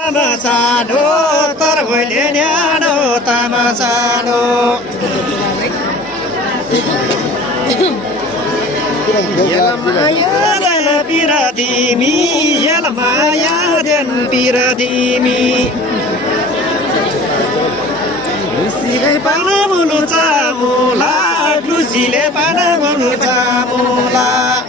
Tamasano, tarweleniano, tamasano. Yalamaya dan piradimi, yalamaya dan piradimi. Lusile pada mulut samula, lusile pada mulut samula.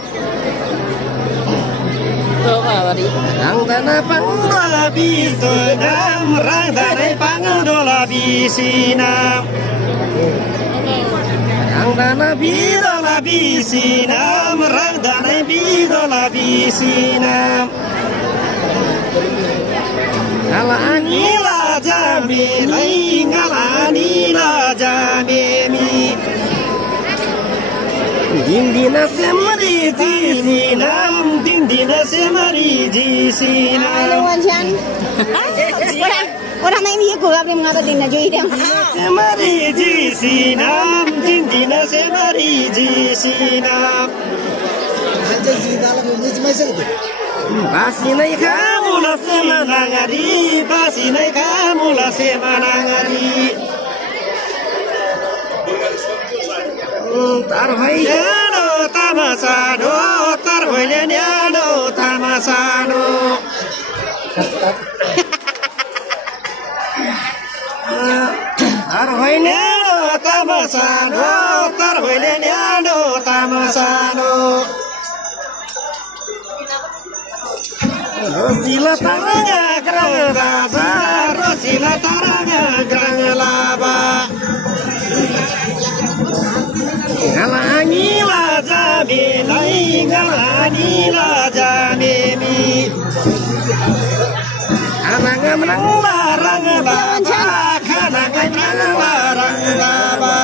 Rang dana pangdola bisinam, rang dana pangdola bisinam. Rang dana bidola bisinam, rang dana bidola bisinam. Ngalani la jami, lai ngalani la jami. Dindina semari jisinam, dindina semari jisinam. Orang main dia gua belum ngapa dindina jadi dia. Semari jisinam, dindina semari jisinam. Basinai kamu la semanangari, basinai kamu la semanangari. Tarhoileno tamasano, tarhoileno tamasano. Tarhoileno tamasano, tarhoileno tamasano. Rosila taranga grang laba, rosila taranga grang laba. Ngalani la jami, lai ngalani la jami mi. Ananga menang larang laba, kananga menang larang laba.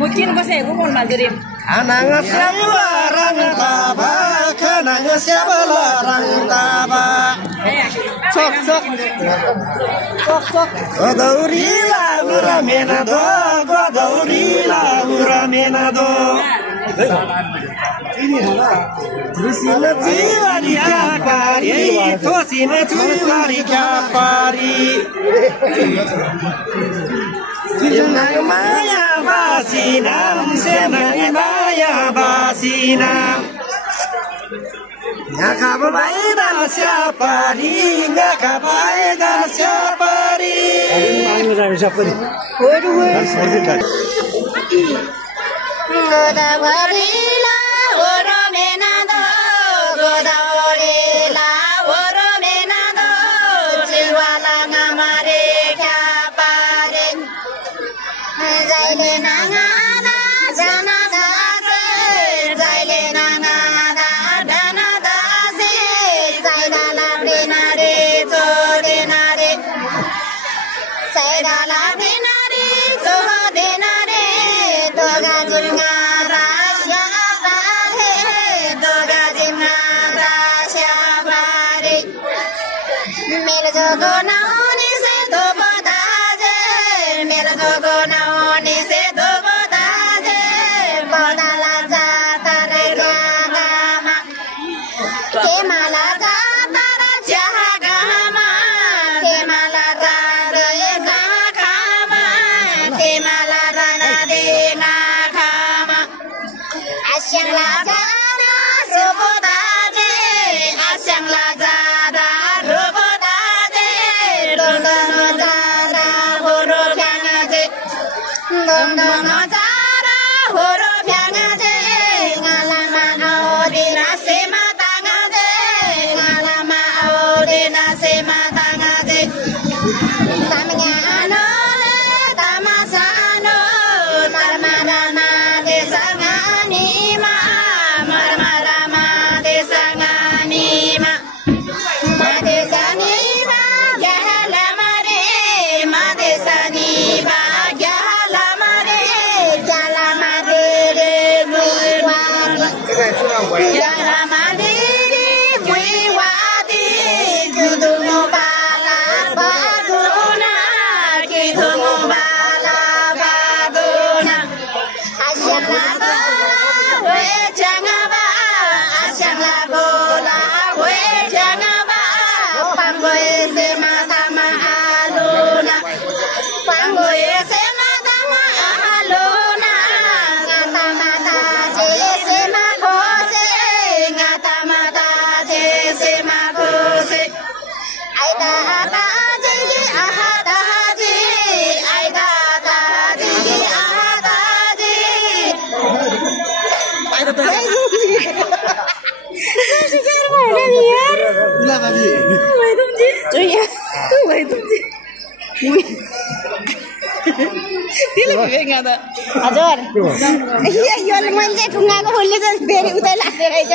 Mungkin bahasa ibu mau mandirin. Ananga siapa larang laba, kananga siapa larang laba. Sok. Godaurila uramenado, godaurila uramenado. Tosina tiwari kapari, tosina tiwari kapari. Senang maya basinam, senang maya basinam. Ngakabai dan siapari, ngakabai dan siapari. Godawarila oromenado, godawarila oromenado, jiwala ngamare kapare. Zaile nangada, janada se, zaile nangada, danada se, zaida la denare, zo denare, zaida la denare, zo denare, doga jingara shaba he, doga jingara shaba re. Mere jogo naoni se do bodaje, mere jogo naoni se do bodaje, bodala jata re gama, kemala jata re jahagama, kemala jata re gama, kemala jana de gama. Asyang la jana subodaje, asyang la jana rubodaje, dondono jara horo byangaje, dondono jara horo byangaje, ngalama aodina sema tangaje, ngalama aodina sema tangaje. Tamnya anole tamasano, marmarama desanganima, marmarama desanganima, madesanima gahalamare, madesanima gahalamare, galamadere muiwadi, galamadere muiwadi, judumu bala baduna, हजुर यो मैले ढुङ्गाको फुलले त फेरि उतै लाग्दै रहेछ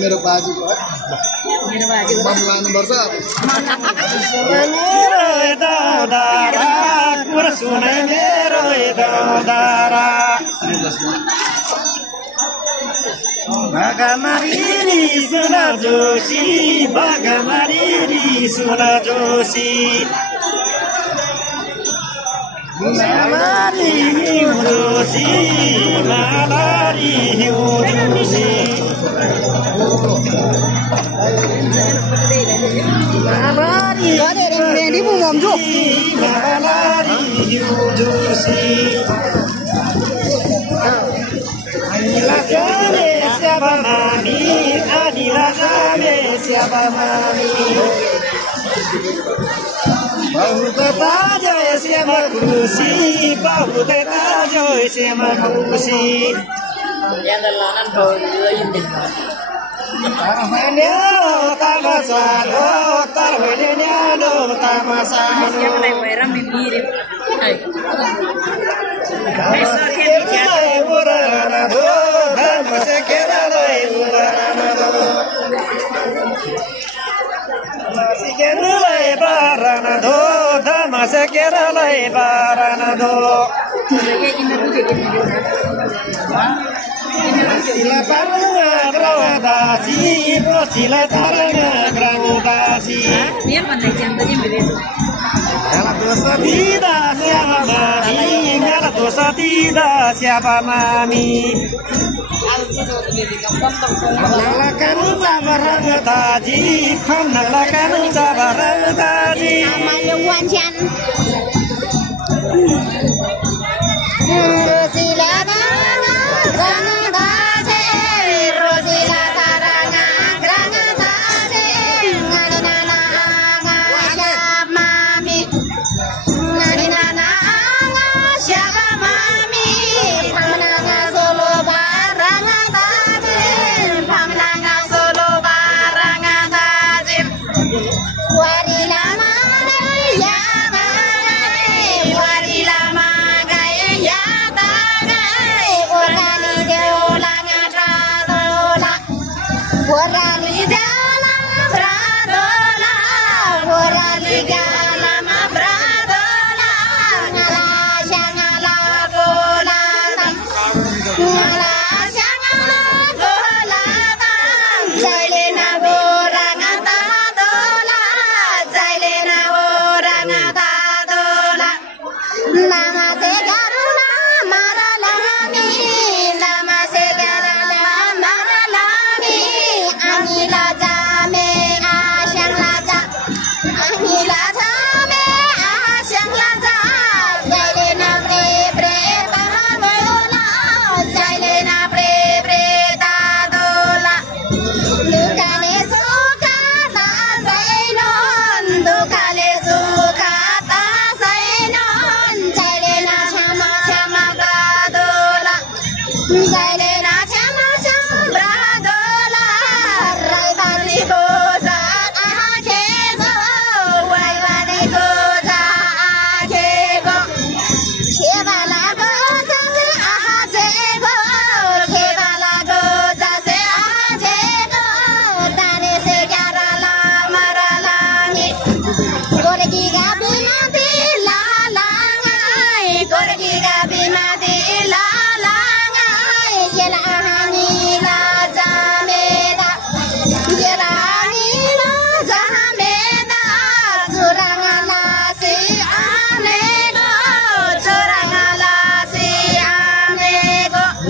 मेरो बाजुको लानुपर्छ Bagamariri Suna Joshi, Bagamariri Suna Joshi, Malari Joshi, Malari Joshi, Malari Joshi. Adila jame siapa mami, Adila jame siapa mami. Bahu tetaja siapa kursi, bahu tetaja siapa kursi. Yang dalanan bau juga ini. Tarmanelo tamasalo, tarmanelo tamasalo. Siapa naik bayram mirip. Dia pandai contohnya begitu. Kalau dosa tidak siapa mami, kalau dosa tidak siapa mami. Nalakan sabarang tadi, nalakan sabarang tadi. Namanya Wancan.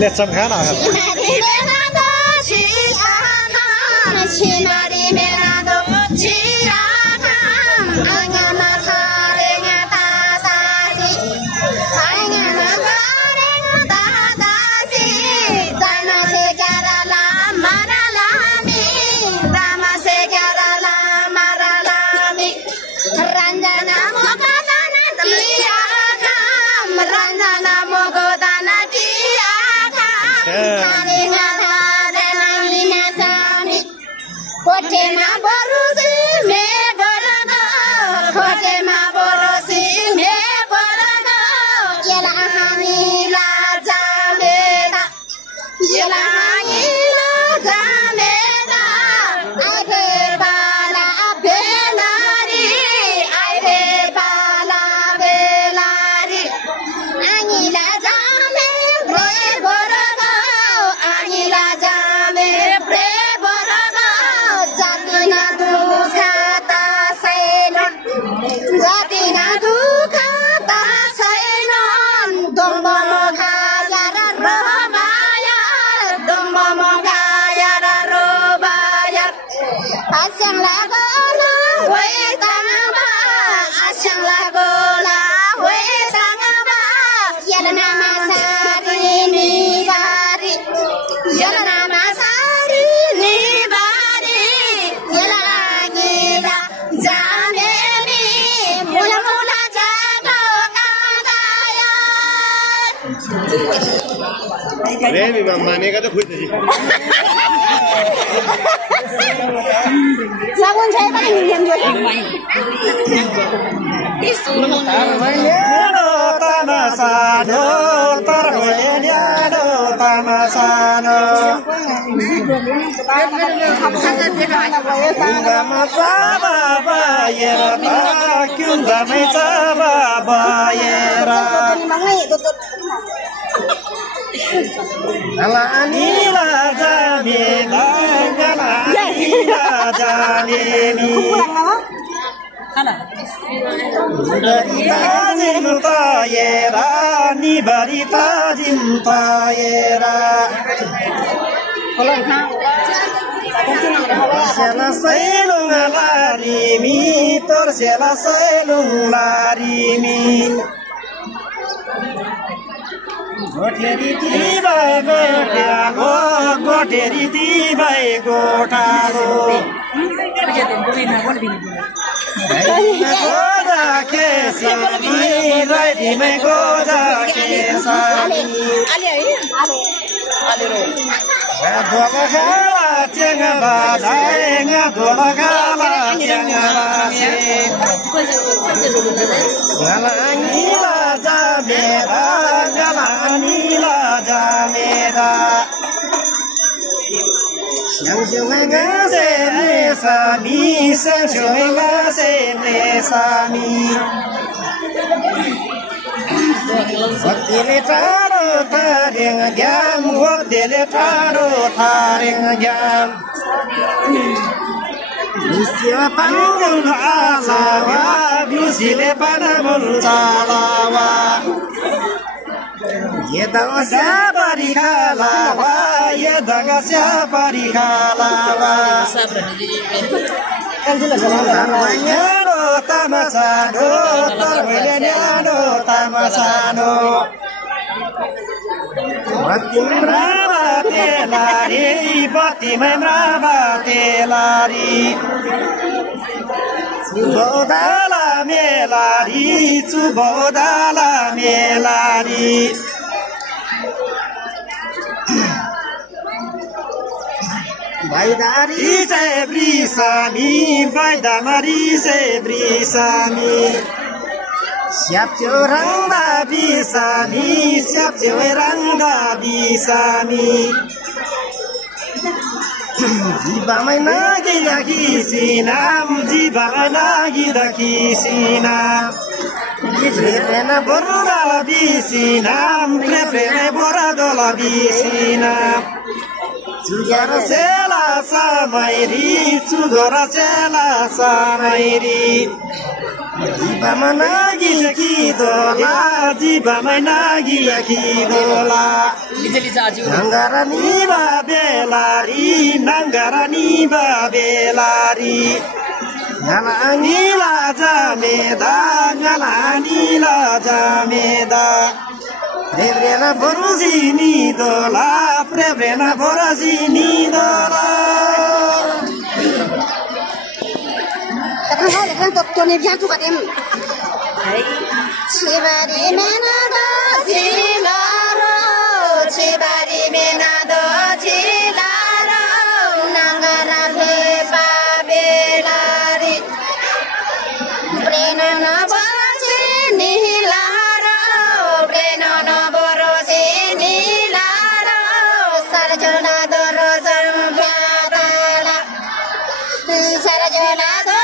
ले चमखाना है Baby, maneगा तो खुद जी। Sabun saya paling minum juga. Tamasano, tarhoyano, tamasano. Tamasaba bayera, kyunda mesaba bayera. Ala anila jami, ala anila jami. Tajim tayera, ni bari tajim tayera. Sela selung lari mi, tor sela selung lari mi. Goteri tiba gotalo, goteri tiba gotalo. Goda kesani, radi me goda kesani. Goda kala cenga badai, goda kala cenga badai. Galanila jameda, galanila jameda. Sang sunga se nesami, sang sunga se nesami. Wakile taro taring jam, wakile taro taring jam. Usia panggul alawa, usile panggul alawa. Yedang siapa di kalawa, yedang siapa di kalawa. Tarwanyano tamasano, tarwanyano tamasano. Bati meraba telari, bati meraba telari. Subodala melari, subodala melari. Baidari se brisami, baidamari se brisami. Siap curangda bisami, siap curangda bisami. Jiba mai nagi lagi sinam, jiba nagi lagi sinam. Prepena borda bisinam, prepena borda bisinam. Sugara sela samairi, sugara sela samairi. जिबामा Nagi लेखिदोला जिबामा Nagi लेखिदोला नङ्गारा निबा बेलारी नङ्गारा निबा Bellary ngala nila jameda ngala nila jameda prebrena borozini dola prebrena borozini dola Kakak lekan doktor ni biar tu kadem. Cibari menado cilaro, cibari menado cilaro, nangara bepa belari. Prena na borosi nilaro, prena na borosi nilaro, sarjona doro sarjadala, sarjona doro.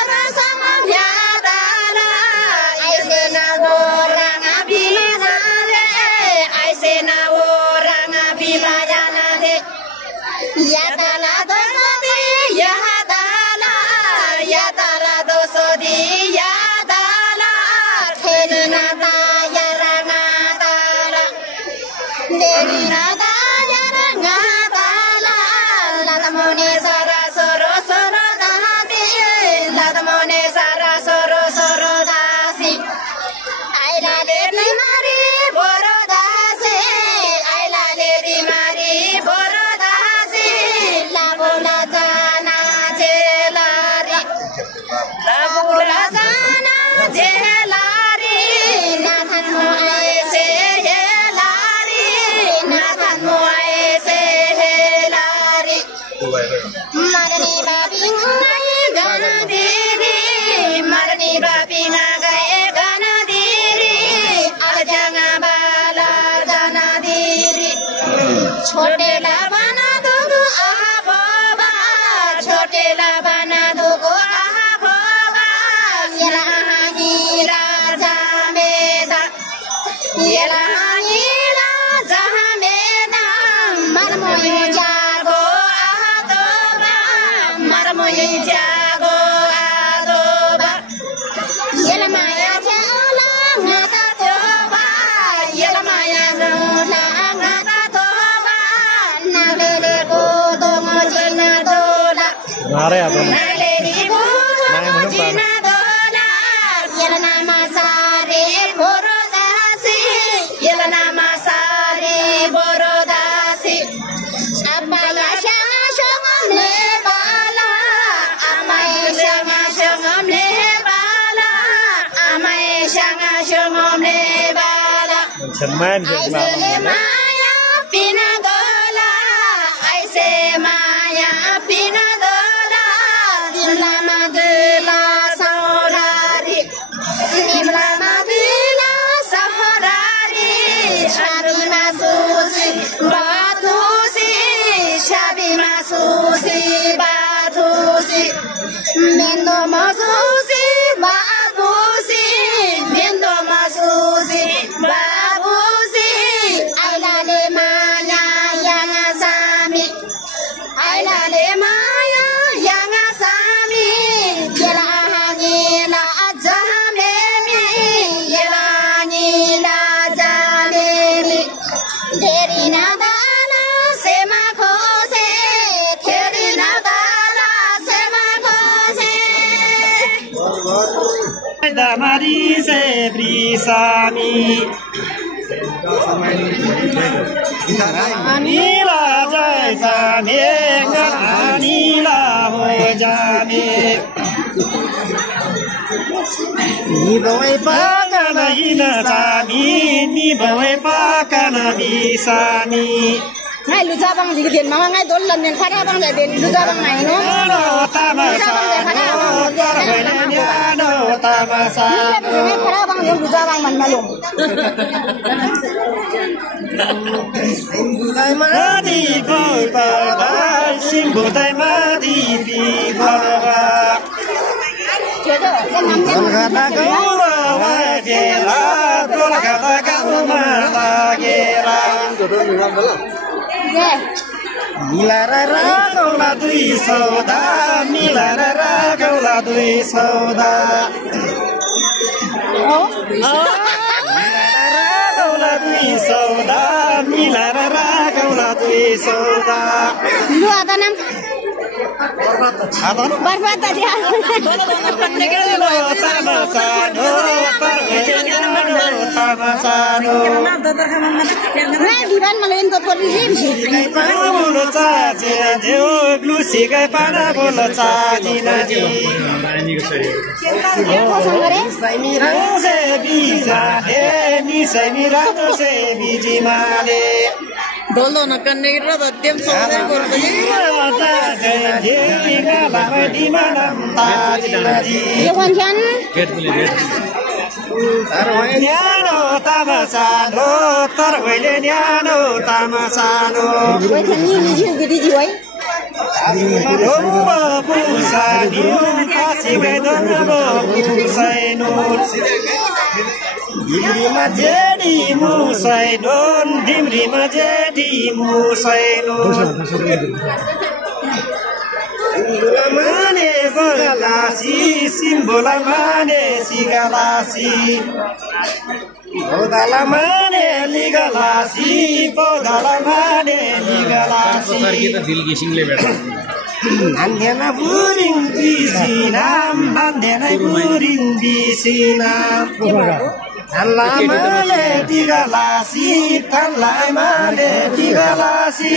Mare apa? Semen Damari se brisani Anila jai jame Anila ho jame Ni bawai pakana ina jami Ni bawai pakana bisani Ngai luja bang jigi den mama ngai dol lan den khara bang ja den luja bang ngai no tamasa no tamasa ngai khara bang yo luja bang man malum Simbudai madi baba simbudai madi baba Kolkata kauma wajela Kolkata kauma wajela Milarara kaula dui sauda Milarara kaula dui sauda रागौला दुई सौदा मिलाएर रागौला दुई सौदा लु आता नाम बर्बाद त दिया दिवान मलाई इनको परिजी बोलो चाची जो ब्लू सिकै पाना बोलो चाची नजी रे से बिजा हे नि से मिरा से बिजी माले Dolo na kanira da tem so de por यो भन्छन् न्यानो तामासानो तर भइले न्यानो तामासानो वैठन नि निजु बिदिजी होइ रोम्बो पुसानी कासिगे दंगो पुसैनो ढिम्रीमा जेडी मुसैनोन ढिम्रीमा जेडी मुसैनोन माने बगलासी सिम्बोला माने सिगलासी बौदाला माने लिगलासी बौदाला माने लिगलासी अन्धेन बुरिङ बिसिनाम अन्धेन बुरिङ बिसिनाम थानलाई माले टिगलासी थानलाई माले टिगलासी